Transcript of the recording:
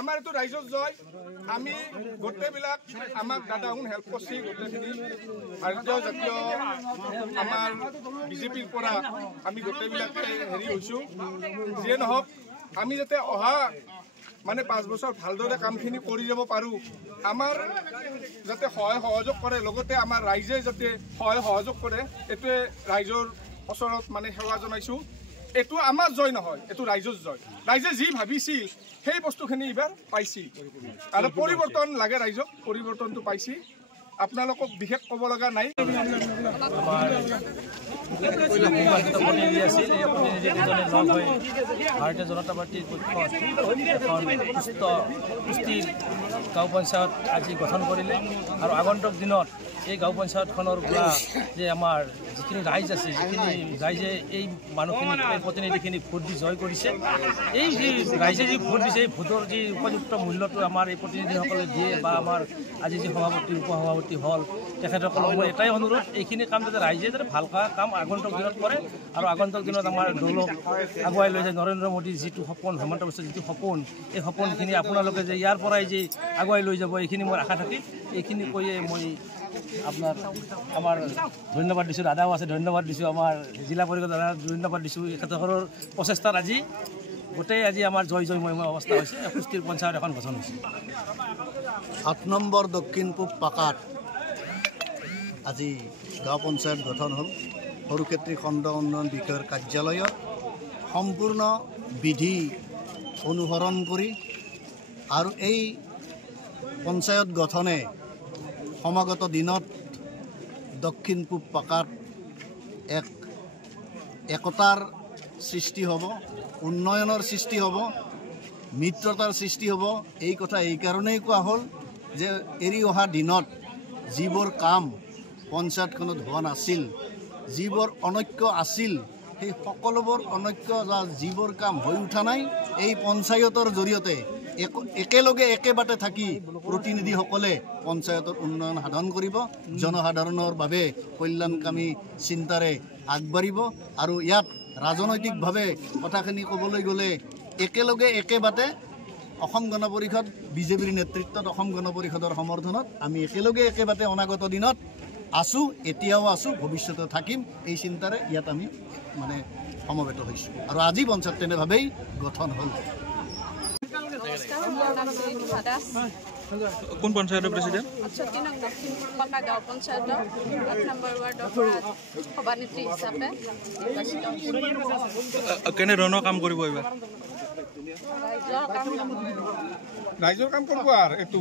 আমাৰ তো ৰাইজৰ জয় আমি গোটেইবিলাক আমাক দাদাহুন হেল্প কৰছি গোটেইখিনি ভাৰতীয় জাতীয় আমাৰ বিজেপিৰ পৰা আমি গোটেইবিলাকে হেৰি হৈছো যিয়ে নহওক আমি যাতে অহা মানে 5 বছৰ ভালদৰে কামখিনি কৰি যাব পাৰো আমাৰ যাতে সহায় সহযোগ কৰে লগতে আমাৰ ৰাইজে যাতে সহায় সহযোগ কৰে এটোৱে ৰাইজৰ ওচৰত মানে সেৱা জনাইছো এটো আমাৰ জয় নহয় এটো ৰাইজৰ জয় ৰাইজে যি ভাবিছিল সেই বস্তুখিনি এবাৰ পাইছি আৰু পৰিৱৰ্তন লাগে ৰাইজক পৰিৱৰ্তনটো পাইছি আপোনালোকক বিশেষ ক'ব লগা নাই ভাৰতীয় জনতা পাৰ্টিৰ পক্ষত পুষ্টিৰ গাঁও পঞ্চায়ত আজি গঠন কৰিলে আৰু আগন্তুক দিনত এই গাঁও পঞ্চায়তখনৰ পৰা যে আমাৰ যিখিনি ৰাইজ আছে যিখিনি ৰাইজে এই মানুহখিনি এই প্ৰতিনিধিখিনি ভোট দি জয় কৰিছে এই যি ৰাইজে যি ভোট দিছে এই ভোটৰ যি উপযুক্ত মূল্যটো আমাৰ এই প্ৰতিনিধিসকলে দিয়ে বা আমাৰ আজি যি সভাপতি উপসভাপতি হ'ল তেখেতসকলক মই এটাই অনুৰোধ এইখিনি কাম যাতে ৰাইজে যাতে ভাল কাম আগন্তুক দিনত কৰে আৰু আগন্তুক দিনত আমাৰ দলক আগুৱাই লৈ যায় নৰেন্দ্ৰ মোদীৰ যিটো সপোন হেমন্ত বিশ্বৰ যিটো সপোন এই সপোনখিনি আপোনালোকে যে ইয়াৰ পৰাই যে আগুৱাই লৈ যাব এইখিনি মোৰ আশা থাকি এইখিনি কৈয়ে মই আপনার আমার ধন্যবাদ দিছোঁ দাদাও আছে ধন্যবাদ দিছোঁ আমার জিলা পরিষদ দাদা ধন্যবাদ দিছোঁ এখেতৰ প্ৰচেষ্টাত আজি গোটেই আজি আমাৰ জয় জয়ময় অৱস্থা হৈছে পুষ্টিৰ পঞ্চায়ত এখন গঠন হৈছে 8 নম্বৰ দক্ষিণ পূব পাকাত আজি গাঁও পঞ্চায়ত গঠন হ'ল সৰুক্ষেত্ৰী খণ্ড উন্নয়ন বিষয়ৰ কাৰ্যালয়ত সম্পূৰ্ণ বিধি অনুসৰণ কৰি আৰু এই পঞ্চায়ত গঠনে সমাগত দিনত দক্ষিণ পূব পাকাত একতাৰ সৃষ্টি হ'ব উন্নয়নৰ সৃষ্টি হ'ব মিত্ৰতাৰ সৃষ্টি হ'ব এই কথা এই কাৰণেই কোৱা হ'ল যে এৰি অহা দিনত যিবোৰ কাম পঞ্চায়তখনত হোৱা নাছিল যিবোৰ অনৈক্য আছিল সেই সকলোবোৰ অনৈক্য যিবোৰ কাম হৈ উঠা নাই এই পঞ্চায়তৰ জৰিয়তে একেলগে একেবাটে থাকি প্ৰতিনিধিসকলে পঞ্চায়তৰ উন্নয়ন সাধন কৰিব জনসাধাৰণৰ বাবে কল্যাণকামী চিন্তাৰে আগবাঢ়িব আৰু ইয়াত ৰাজনৈতিকভাৱে কথাখিনি ক'বলৈ গ'লে একেলগে একেবাটে অসম গণ পৰিষদ বিজেপিৰ নেতৃত্বত অসম গণ পৰিষদৰ সমৰ্থনত আমি একেলগে একেবাটে অনাগত দিনত আছোঁ এতিয়াও আছোঁ ভৱিষ্যতে থাকিম এই চিন্তাৰে ইয়াত আমি মানে সমবেত হৈছোঁ আৰু আজি পঞ্চায়ত তেনেভাৱেই গঠন হ'ল কোন পঞ্চায়তৰ প্ৰেচিডেণ্ট গাঁও পঞ্চায়তৰ 8 নম্বৰ ৱাৰ্ডৰ পৰা সভানেত্ৰী হিচাপে কেনেধৰণৰ কাম কৰিব এইবাৰ ৰাইজৰ কাম কৰিব আৰু এইটো